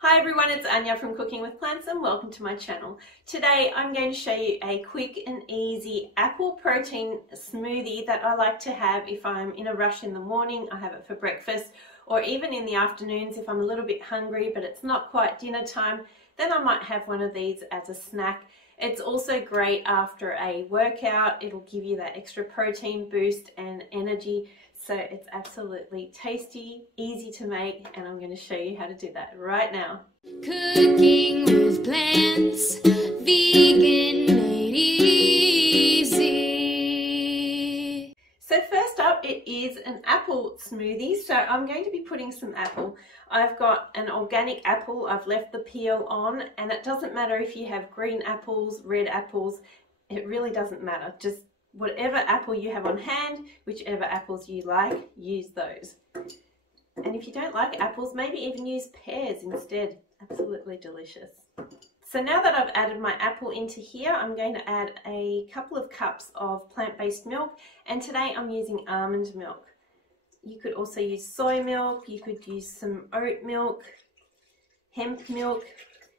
Hi everyone, it's Anja from Cooking with Plants and welcome to my channel. Today I'm going to show you a quick and easy apple protein smoothie that I like to have if I'm in a rush in the morning. I have it for breakfast, or even in the afternoons if I'm a little bit hungry but it's not quite dinner time, then I might have one of these as a snack. It's also great after a workout. It'll give you that extra protein boost and energy. So it's absolutely tasty, easy to make, and I'm going to show you how to do that right now. Cooking with plants, vegan made easy. So first up, it is an apple smoothie. So I'm going to be putting some apple. I've got an organic apple. I've left the peel on, and it doesn't matter if you have green apples, red apples. It really doesn't matter. Just whatever apple you have on hand, whichever apples you like, use those. And if you don't like apples, maybe even use pears instead. Absolutely delicious. So now that I've added my apple into here, I'm going to add a couple of cups of plant-based milk, and today I'm using almond milk. You could also use soy milk, you could use some oat milk, hemp milk.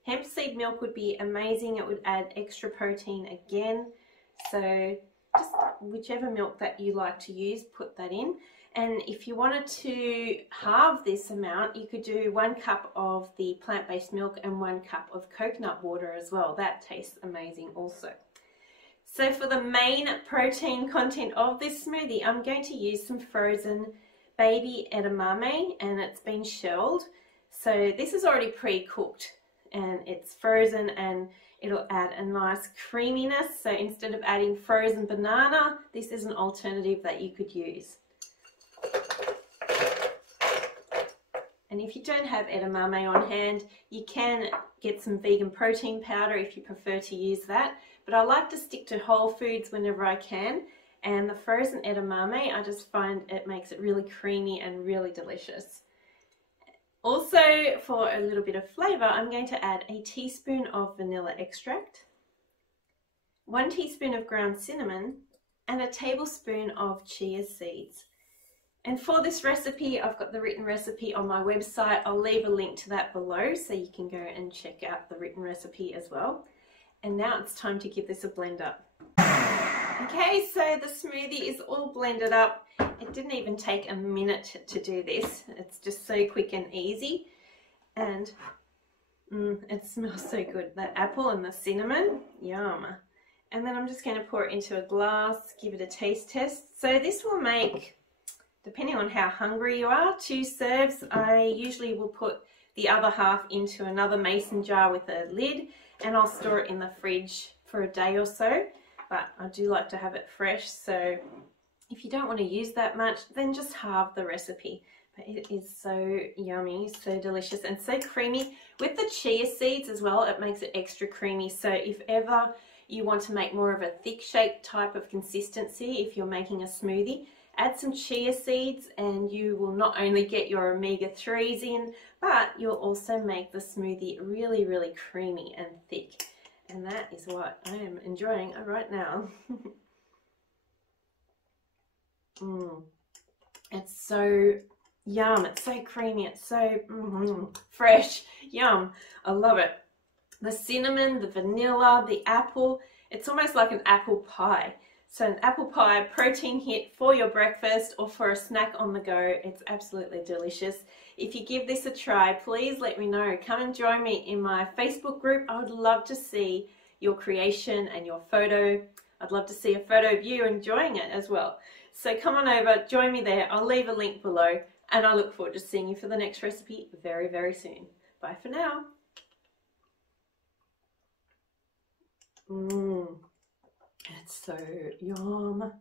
Hemp seed milk would be amazing. It would add extra protein again. So just whichever milk that you like to use, put that in. And if you wanted to halve this amount, you could do 1 cup of the plant-based milk and 1 cup of coconut water as well. That tastes amazing also. So for the main protein content of this smoothie, I'm going to use some frozen baby edamame, and it's been shelled. So this is already pre-cooked and it's frozen, and it'll add a nice creaminess. So instead of adding frozen banana, this is an alternative that you could use. And if you don't have edamame on hand, you can get some vegan protein powder if you prefer to use that. But I like to stick to whole foods whenever I can. And the frozen edamame, I just find it makes it really creamy and really delicious. Also, for a little bit of flavour, I'm going to add a teaspoon of vanilla extract, 1 teaspoon of ground cinnamon, and a tablespoon of chia seeds. And for this recipe, I've got the written recipe on my website. I'll leave a link to that below so you can go and check out the written recipe as well. And now it's time to give this a blend up. Okay, so the smoothie is all blended up. It didn't even take a minute to do this. It's just so quick and easy. And it smells so good. That apple and the cinnamon, yum. And then I'm just going to pour it into a glass, give it a taste test. So this will make, depending on how hungry you are, 2 serves. I usually will put the other half into another mason jar with a lid, and I'll store it in the fridge for a day or so. But I do like to have it fresh, so if you don't want to use that much, then just halve the recipe. But it is so yummy, so delicious, and so creamy. With the chia seeds as well, it makes it extra creamy. So if ever you want to make more of a thick shaped type of consistency, if you're making a smoothie, add some chia seeds and you will not only get your omega-3s in, but you'll also make the smoothie really, really creamy and thick. And that is what I am enjoying right now. It's so yum. It's so creamy. It's so fresh. Yum. I love it. The cinnamon, the vanilla, the apple. It's almost like an apple pie. So an apple pie protein hit for your breakfast or for a snack on the go. It's absolutely delicious. If you give this a try, please let me know. Come and join me in my Facebook group. I would love to see your creation and your photo. I'd love to see a photo of you enjoying it as well. So come on over, join me there. I'll leave a link below, and I look forward to seeing you for the next recipe very, very soon. Bye for now. It's so yum.